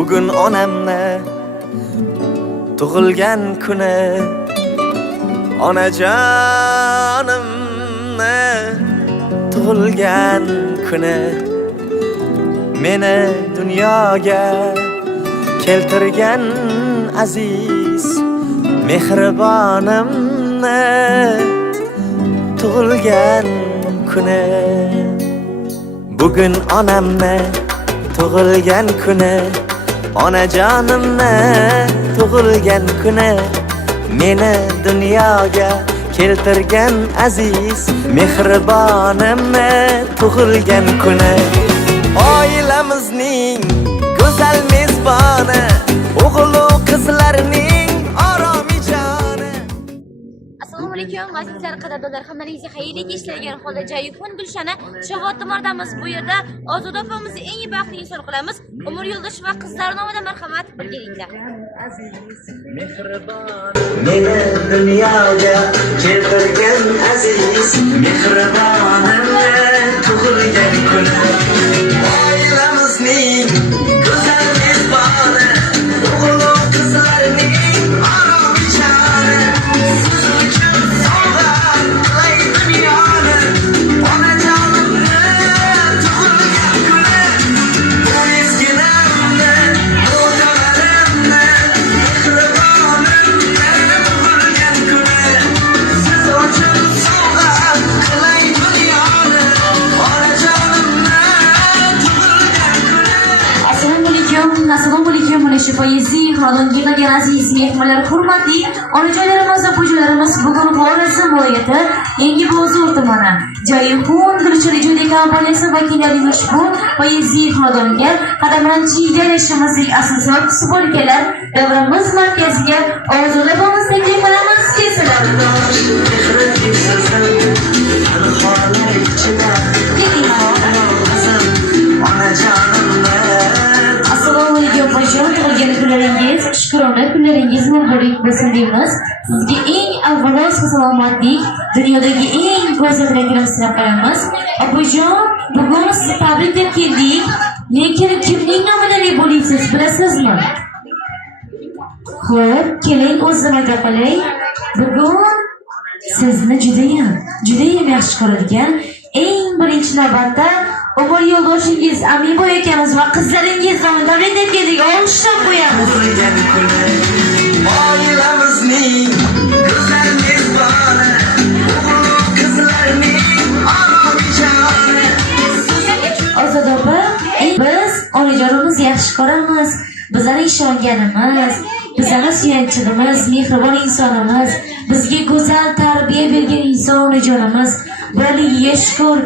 Bugun onamni tug'ilgan kuni, onajonimni tug'ilgan kuni, meni dunyoga keltirgan aziz mehribonimni tug'ilgan kuni. Bugun onamni tug'ilgan kuni, onajonimni tug'ilgan kuni, meni dunyoga keltirgan aziz mehribonimni tug'ilgan kuni. Oilamizning go'zal mezboni, o'g'il-u qizlarning oromijoni. Assalomu alaykum azizlar, qadrdonlar, hammangizga xayrli kechlarga holda Jayhun Gulshani Shohod tumanidamiz. Bu yerda Ozoda opamizni eng baxtli inson qilamiz. Umr yo'ldosh va qizlar nomidan marhamat, birgaliklar. Meni dunyoga keltirgan aziz mehribonimni tug'ilgan kuni. Oilamizning go'zal mezboni, o'g'il-u qizlarning oromijoni. Siz uchun sovg'a qilay dunyoni, onajonimni tug'ilgan kuni. Bu ezginamni, o'zalarimni, mehribonimni tug'ilgan kuni. Siz uchun sovg'a qilay dunyoni, onajonimni tug'ilgan kuni. Assalomu alaykum. Mana shu poyezdi xonadonga aziz mehmonlar, hurmatli onajonlarimiz va bujolarimiz, bugun Xorazm viloyati Yangi Bozor tumani Jayhun Gulshani ijodiy kompaniyasi vakillarining ushbu poyezdi xonadonga qadamlanchi joylashishimizning asosiysi bo'lganlar davramiz markaziga Ozoda opamiz taklif qilamiz. Sizlar Assalomu alaykum bashor, tug'ilgan kunlaringiz, shukrona kunlaringiz muborak bo'lsin deymiz. Sizga eng avvalo salomatlik, dunyodagi eng go'zal tilaklarimizni tilab qolamiz. Opajon, bugun sizni tabriklab keldik. Lekin kimning nomidan bo'laysiz, bilasizmi? Xo'p, keling o'zim ayta qolay. Bugun sizni judayam yaxshi ko'radigan, eng birinchi navbatda umr yo'ldoshingiz Aminboy akamiz va qizlaringiz nomidan tabriklab keldik. Olqishlab qo'yamiz. Oilamizning go'zal mezboni, o'g'il-u qizlarning oromijoni. Ozoda opa, biz onajonimiz yaxshi ko'ramiz. Bizlarning ishonganimiz, bizlarning suyanchig'imiz, mehribon insonimiz, bizga go'zal tarbiya bergan inson onajonimiz. Birligiga shukr.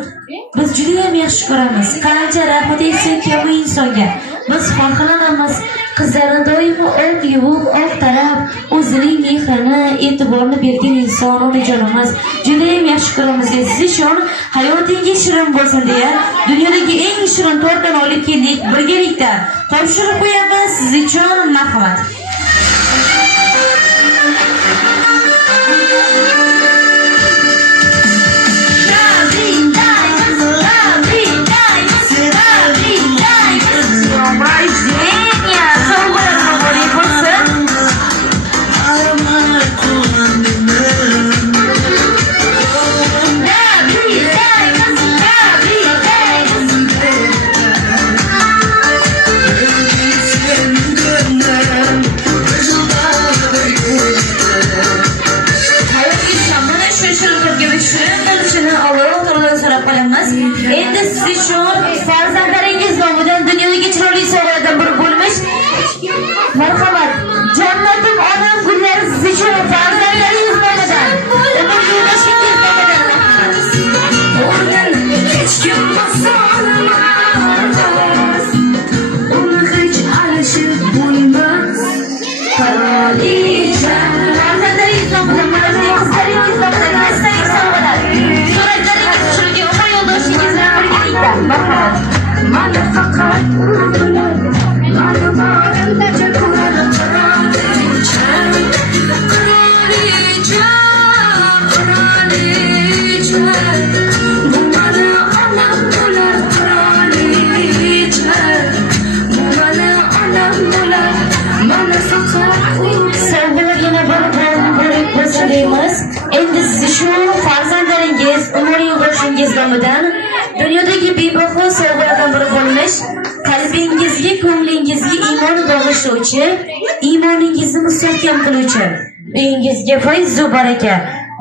Biz juda ham yaxshi ko'ramiz. Qancha rahmat aytsak bu insonga. Biz faxrlanamiz. Qizlarni doimo oq yuvib, oq tarab, o'zining mehrini, e'tiborini bergan inson onajonimiz. Juda ham yaxshi ko'ramiz. Siz uchun hayotingiz shirin bo'lsin deya dunyodagi eng shirin tortni olib keldik. Birgalikda topshirib qo'yamiz siz uchun. Marhamat. Endi siz uchun farzandlaringiz nomidan dunyodagi chiroyli sovg'alardan biri bo'lmish marhamat, jannatim onam gullari siz uchun farzandlaringiz nomidan, umr yo'ldoshingiz nomidan. Hech kim masalmas, uni hech alishib bo'lmas. Qirolicha farzandlaringiz nomidan, qizlaringiz nomidan istangiz sovg'alar. So'rashlaringiz uchun umr yo'ldoshingiz bilan birgalikda. Marhamat. Mana faqat mana borimgacha ko'radi qirolicha, qirolicha, qirolicha. Bu mana onam bo'lar qirolicha, bu mana onam nomidan dunyodagi bebaho sovg'alardan biri bo'lmish qalbingizga, ko'nglingizga iymon bag'ishlovchi, iymoningizni mustahkam qiluvchi, uyingizga fayzu baraka,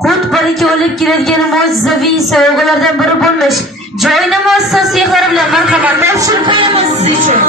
qut baraka olib keladigan mo'jizaviy sovg'alardan biri bo'lmish joynamoz sehrlari bilan marhamat topshirib qo'yamiz siz uchun.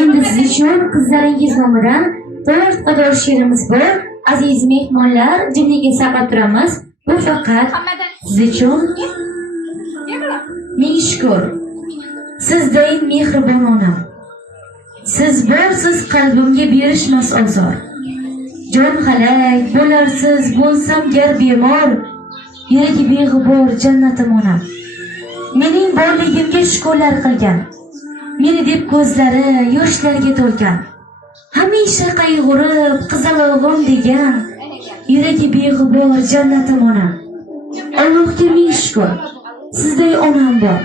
Endi siz uchun qizlaringiz nomidan 4 qator she'rimiz bor. Aziz mehmonlar, jimlikka saqlab turamiz. Bu faqat siz uchun. Ming shukr. Sizday mehribon onam. Siz borsiz qalbimga berishmas ozor. Jon halak bo'larsiz, bo'lsam gar bemor. Yuragi beg'ubor jannatim onam. Mening borligimga shukrlar qilgan. Meni deb ko'zlari yoshlarga to'lgan. Hamisha qayg'urib, qizalog'im degan. Yuragi beg'ubor jannatim onam. Allohga ming shukr. Sizday onam bor.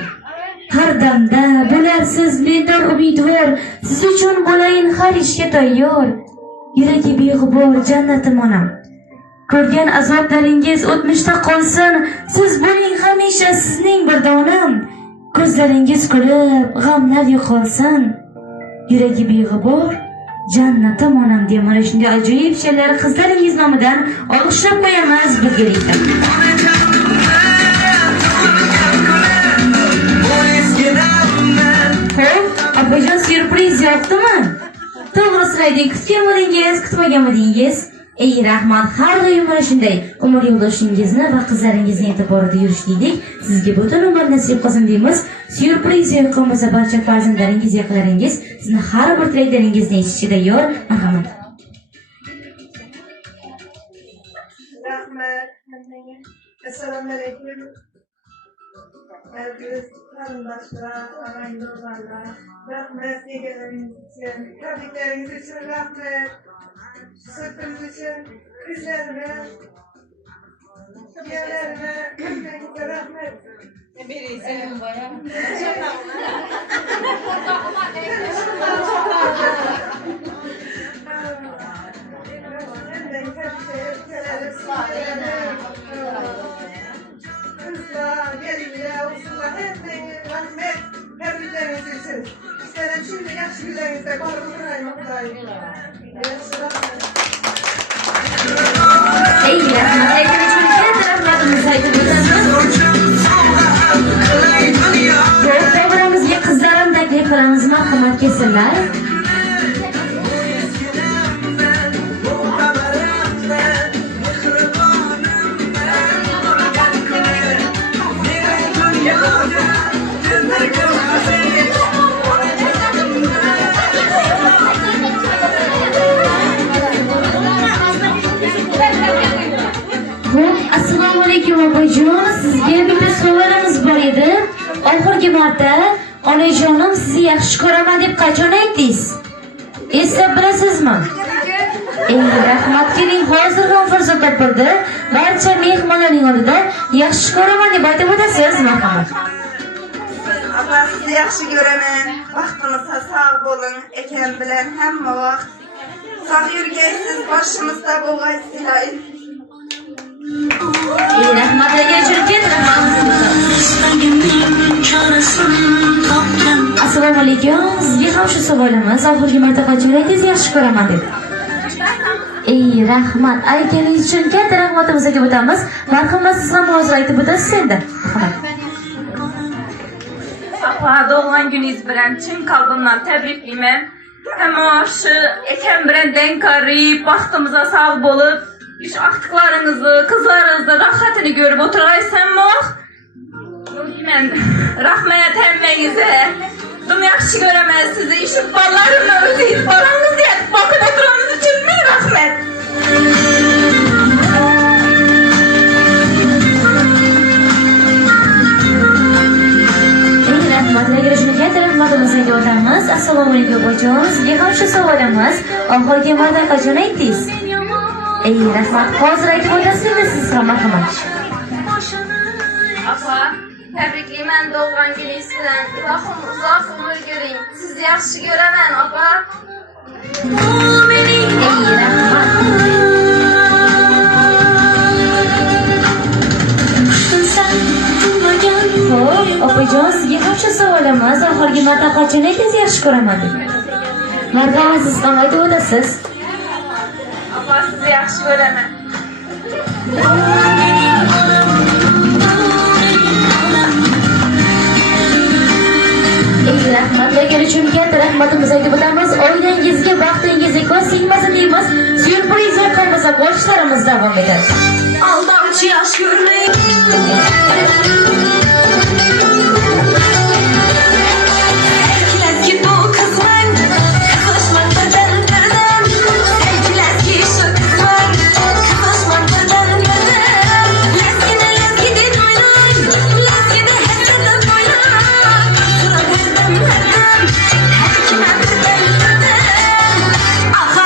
Har damda bo'larsiz mendan umidvor. Siz uchun bo'layin har ishga tayyor. Yuragi beg'ubor jannatim onam. Ko'rgan azoblaringiz o'tmishda qolsin. Siz bo'ling hamisha sizning bir donam. Ko'zlaringiz kulib, g'amlar yo'qolsin. Yuragi beg'ubor jannatim onam deya mana shunday ajoyib she'rlar qizlaringiz nomidan olqishlab qo'yamiz birgalikda. Xo'p, opajon syurpriz yoqdimi? To'g'risini ayting, kutgan bo'ldingiz, kutmagan bo'ldingiz? Ey rahmat, har doim mana shunday umr yo'ldoshingizni va qizlaringizni e'tiborida yurishdik. Sizga butun umr nasib qilsin deymiz. Syurpriz yoqqan bo'lsa barcha farzandlaringiz, yaqinlaringiz sizni har bir tilaklaringizni eshitishga tayyor. Marhamat. Rahmat. Assalomu alaykum. Aziz qarindoshlar, og'ayni-o'g'illar, rahmat deganlaringiz uchun, tabriklaringiz uchun rahmat. Sirtingiz uchun qizlarni, jiyanlarni, hammangizga rahmat. Kızlar, gelinler, olsunlar, hepsine rahmet, tebrikleriniz için. Sizlere şimdi Güllerinizde barındırayım Kudayım. Ey rahmat aytgan uchun katta rahmatimizni aytib o'tamiz. Bu programmamizga qizlarim taklif qilamiz, marhamat kelsinlar. Assalomu alaykum opajon, sizga bitta savolimiz bor edi. Oxirgi marta onajonim sizni yaxshi ko'raman deb qachon aytdingiz? Eslab bilasizmi? Ey rahmat, keling, hozir ham fursat topildi. Barcha mehmonlarning oldida yaxshi ko'raman deb aytib o'tasiz, marhamat. Apa sizni yaxshi ko'raman. Vaqtinizda sog' bo'ling. Ekan bilan hamma vaqt sog' yurgaysiz, boshimizda bo'lg'aysizlar. Ey rahmat aytgan uchun katta rahmat. Assalomu alaykum. Sizga ham shu savolimiz. Oxirgi marta qachon aytdingiz yaxshi ko'raman deb? Ey rahmat aytganingiz uchun katta rahmatimizni aytib o'tamiz. Marhamat, siz ham hozir aytib o'tasiz endi. Marhamat. Apa, doğulan gününüz bilen chin kalbimden tebriklayman. Ama şu eken bilen denk arayıp, baxtımıza sağ bolup, iş aktıklarınızı, kızlarınızı, rahatını görüp oturaysan mı? Ben rahmet emmenize, düm yaxşı göremez sizi, işi ballarımla özeyip, balanız diye bakın oturanız için bir rahmet. Rahmatlarga shuni katta rahmatimizni aytib o'tamiz. Assalomu alaykum opajon. Sizga ham shu savolimiz. Oxirgi marta qachon aytdingiz? Ey rahmat, hozir aytib o'tasizmi siz ham, marhamat. Apa, tebriklayman doğulan gününüz bilen. İlahım uzak ömür göreyim. Sizi yaxşı göremen apa. Ey rahmat. Xo'p, opajon, sizga ham shu savolimiz. Oxirgi marta qachon aytdingiz yaxshi ko'raman deb? Marhamat, siz ham aytib o'tasiz. Apa sizi yaxşı göremen. Ey rahmat aytgan uchun katta rahmatimizni aytib o'tamiz. Oilangizga, baxtingizga ko'z tegmasin deymiz. Syurpriz va qilmasa qo'shiqlarimiz davom etadi. Aldamçı yaş görmeyin. Aha,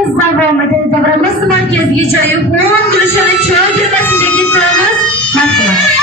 davramiz davomida davramiz markaziga joyi o'n guruchani choy kirmasiga getiramiz. Marhamat.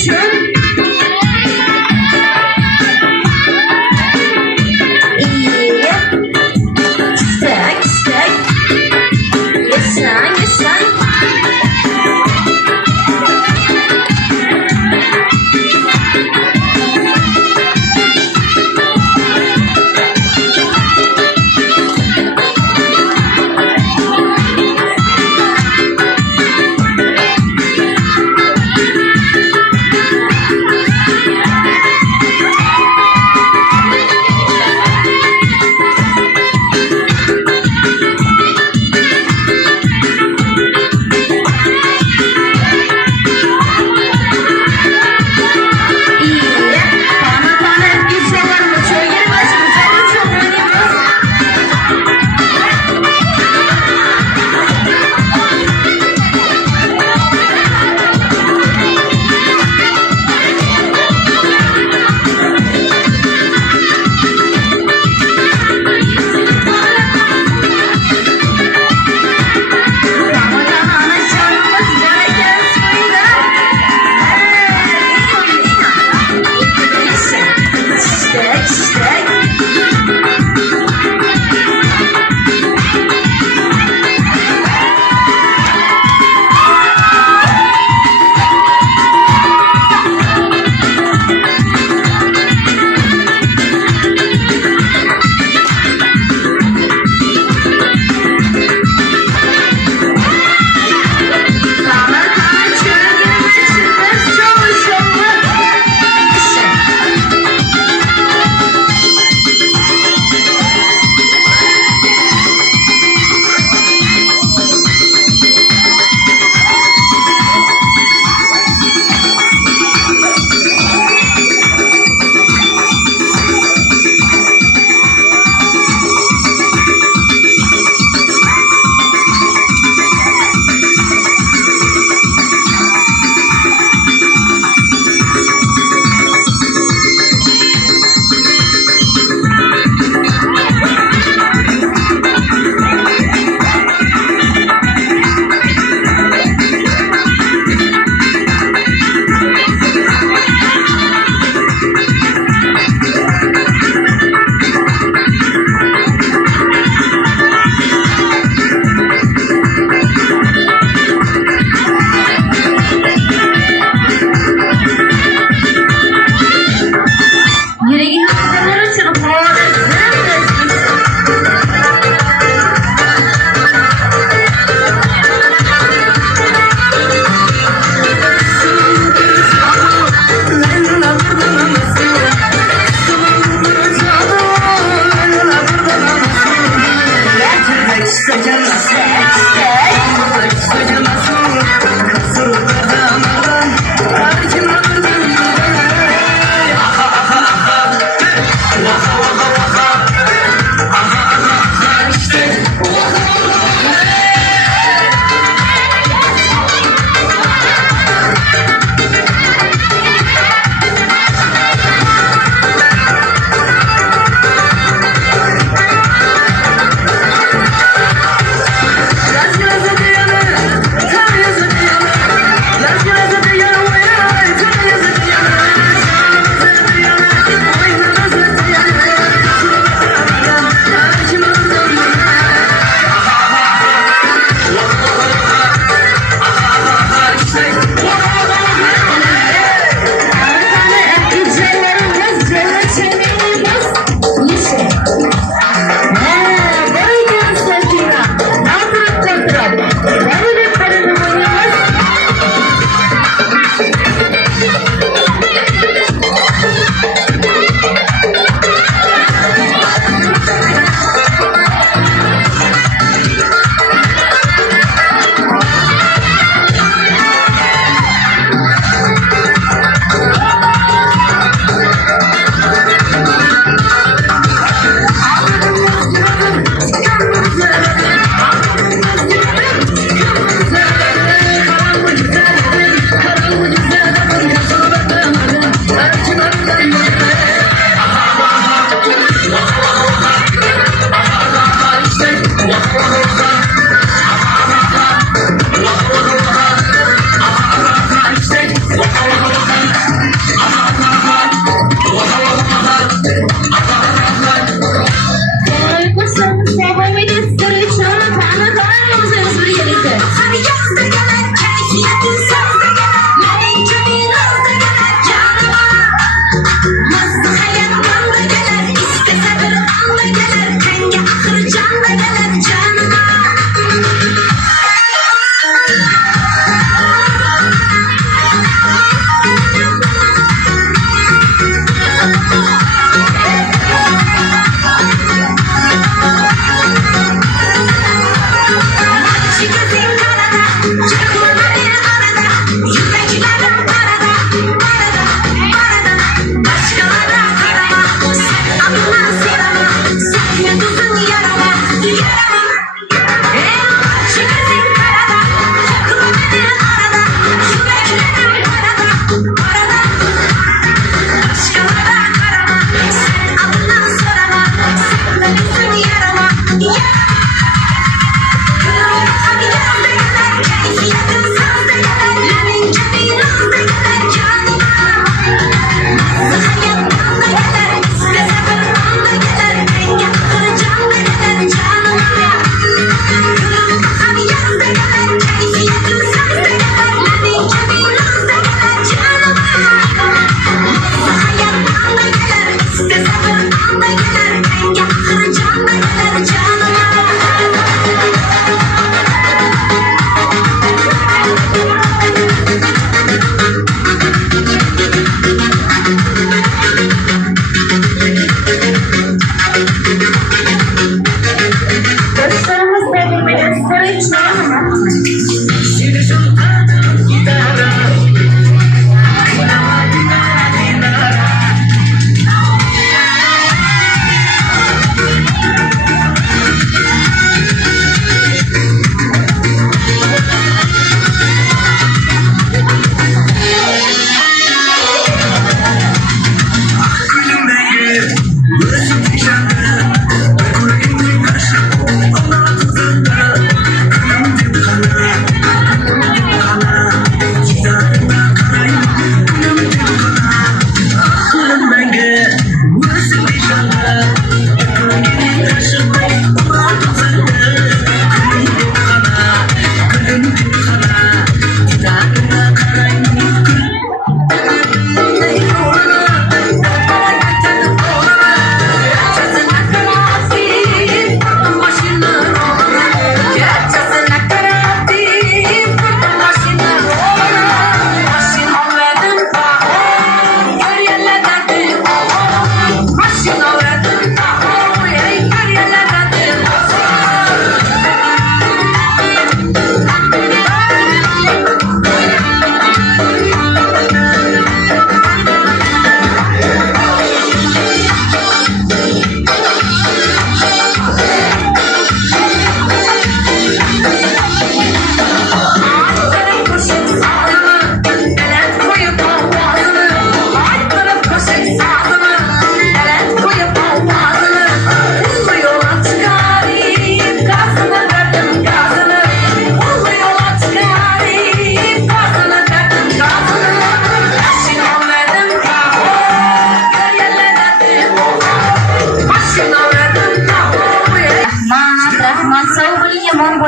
uchun istak yashang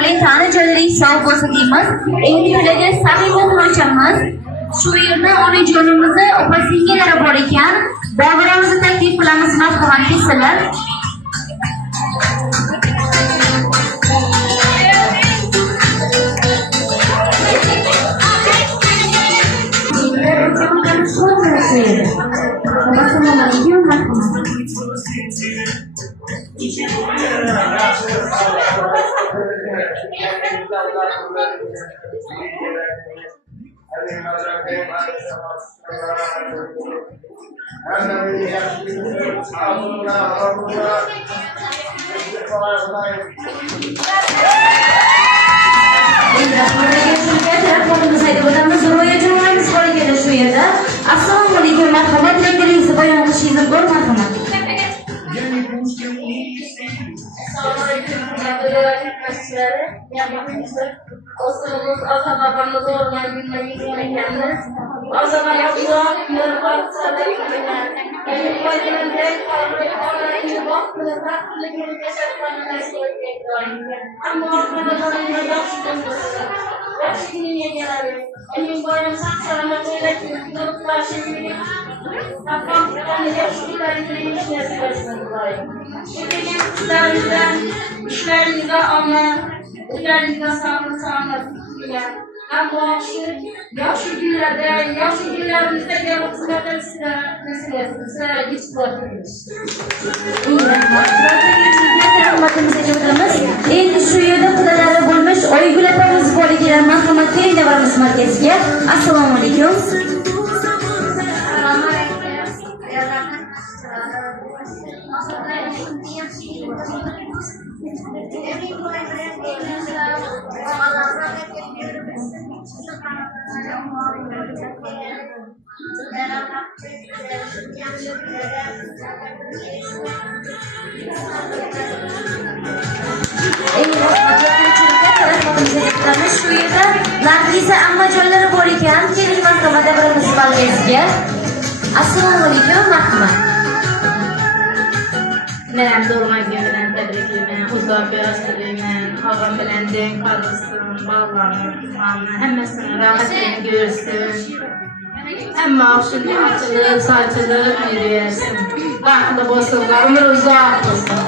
bo'ling, tani joylaringiz sog' bo'lsin deymiz. Endi yo'lga samimiy murojaatimiz. Shu yerda onajonimizni opa-singillari bor ekan. Davramizni taklif qilamiz, marhamat kelsinlar. Assalomu alaykum, marhamat, tilaklaringizni bayon qilishingizni bor, marhamat. Assalomu alaykum, O'zimiz ota-bobamiz o'rnidan bilmagan ekanmiz. Ota-bobamizga nurg'on sabab qilgan. Qo'yganimdek onamni vaqtida baxtligini yashashni ammo orqada yaxshilikni egaladi. Mening boyim sog'-salomat o'ylashni qilishni taqoqdan yaxshiliklarini ishlashni ishlaringizda omad, ishlaringizda sabr-salomat tilayman. Ammo yosh kunlarimizda xizmatlar sizlarga yetishtiramiz. Endi shu yerda qudalari bo'lmish Oygul opamiz bor ekan, marhamat keling davramiz markaziga. Assalomu alaykum. Shu yerda Nargiza ammajonlari bor ekan, keling marhamat davramiz markaziga. Assalomu alaykum, marhamat. Men doğmagan bilan tabriklayman, uzoq yosh tilayman, og'am bilan deng qolsin, bog'larni hammasini rohatini ko'rsin. Hamma shunday ochilib, sochilib yuraversin. Baxtli bo'lsinlar, umri uzoq bo'lsin.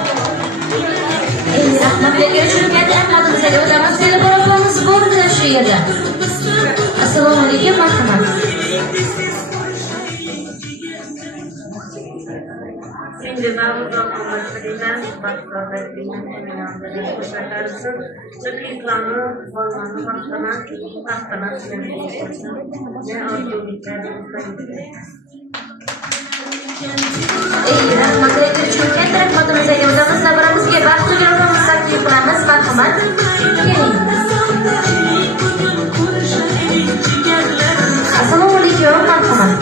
Rahmatlarga uchrayotgan ahmadimizga o'tamiz. Telefonimiz bo'ldi shu yerda. Assalomu alaykum, marhamat. Şimdi ben uzak olmasıyla başkalarıyla eminanlarıyla koşarlarısın. Çok ikramı, olmanı başkana söylemeyi ve arzuliklerini sayılır. Rahmatlarga uchrayotgan ahmadimizga o'tamiz. Davramiizga baxtli yurtimiz taklif qilamiz, marhamat. Keling. Assalomu alaykum, marhamat.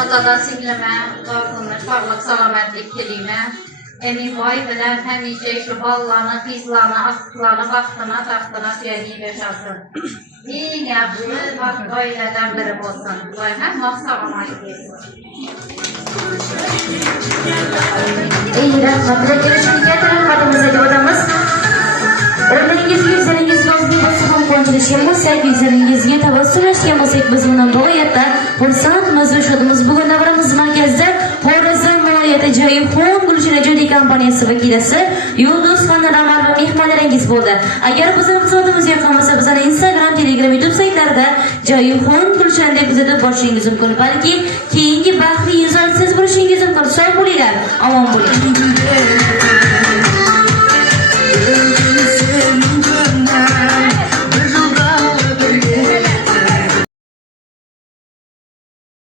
Otada singlime, korkunmuş, sağlık, selametlik dilime. Emin boy bilen hemice şu ballarını, kızlarını, astıklarını, baktına, tahtına süreyi yaşasın. En yaxşı aileden biri olsun. Hem sağlamak gelsin. Rahmatlarga uchrayotgan ahmadimizga o'tamiz. O'rningizni yuzlaringizga ozgina ham qo'ndirishgan bo'lsak, yuzlaringizga tabassumlashgan bo'lsak, biz bundan g'oyatda xursandmiz va shodmiz. Bugun davramiz markazida Xorazm viloyati Jayxun Gulchina ijodiy kompaniyasi vakilasi Yulduz Xonlar Amal va mehmonlaringiz bo'ldi. Agar bizning xizmatimiz yoqqan bo'lsa, bizning Instagram, Telegram, YouTube saytlarida Jayxun Gulchina deb kuzatib borishingiz mumkin. Balki keyingi baxtli inson siz bo'lishingiz mumkin. Sog' bo'linglar, omon bo'ling.